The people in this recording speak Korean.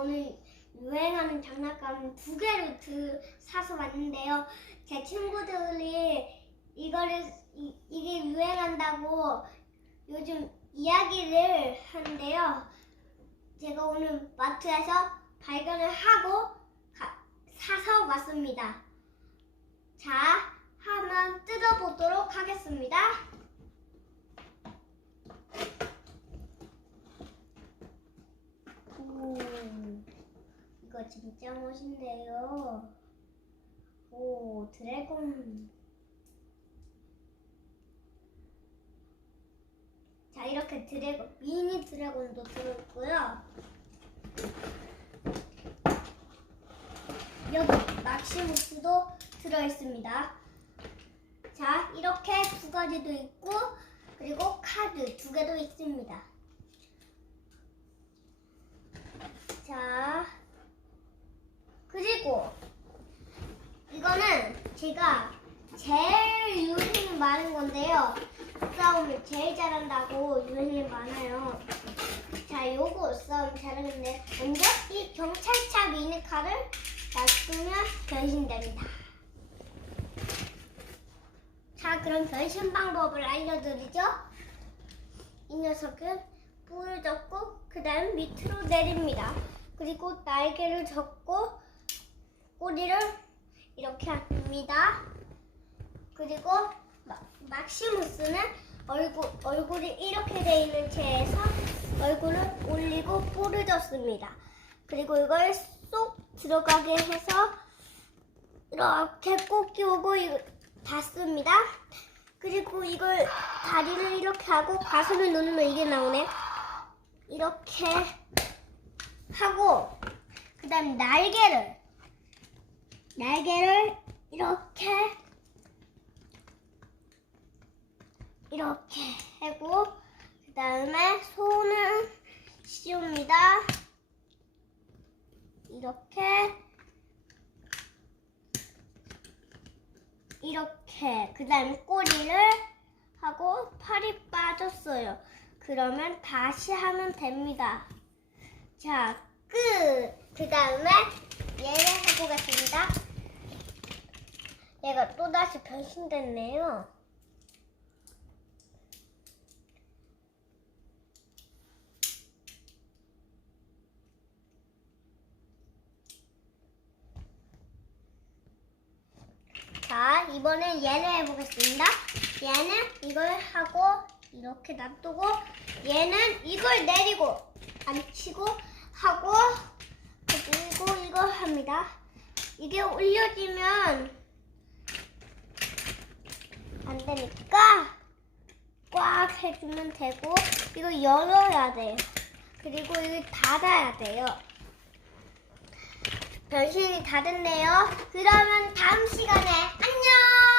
오늘 유행하는 장난감 두 개를 드, 사서 왔는데요. 제 친구들이 이거를 이, 이게 유행한다고 요즘 이야기를 하는데요. 제가 오늘 마트에서 발견을 하고 가- 사서 왔습니다. 자, 한번 뜯어보도록 하겠습니다. 오, 진짜 멋있네요. 오, 드래곤. 자, 이렇게 드래곤, 미니 드래곤도 들어있고요. 여기 막시무스도 들어있습니다. 자, 이렇게 두 가지도 있고, 그리고 카드 두 개도 있습니다. 자, 그리고 이거는 제가 제일 유행이 많은 건데요. 싸움을 제일 잘한다고 유행이 많아요. 자, 요거 싸움 잘하는데 먼저 이 경찰차 미니카를 놔두면 변신됩니다. 자, 그럼 변신 방법을 알려드리죠. 이 녀석은 뿔을 접고 그 다음 밑으로 내립니다. 그리고 날개를 접고 꼬리를 이렇게 합니다. 그리고 마- 막시무스는 얼굴, 얼굴이 이렇게 돼 있는 채에서 얼굴을 올리고 뿔을 접습니다. 그리고 이걸 쏙 들어가게 해서 이렇게 꼭 끼우고 닫습니다. 그리고 이걸 다리를 이렇게 하고 가슴을 누르면 이게 나오네. 이렇게 하고 그 다음 날개를 날개를 이렇게 이렇게 하고 그 다음에 손을 씌웁니다. 이렇게 이렇게 그 다음에 꼬리를 하고 팔이 빠졌어요. 그러면 다시 하면 됩니다. 자, 끝. 그 다음에 얘를 해보겠습니다. 얘가 또다시 변신됐네요. 자, 이번엔 얘를 해보겠습니다. 얘는 이걸 하고 이렇게 놔두고 얘는 이걸 내리고 앉히고 하고 그리고 이걸 합니다. 이게 올려지면 안 되니까 꽉 해주면 되고 이거 열어야 돼요. 그리고 이거 닫아야 돼요. 변신이 다 됐네요. 그러면 다음 시간에 안녕!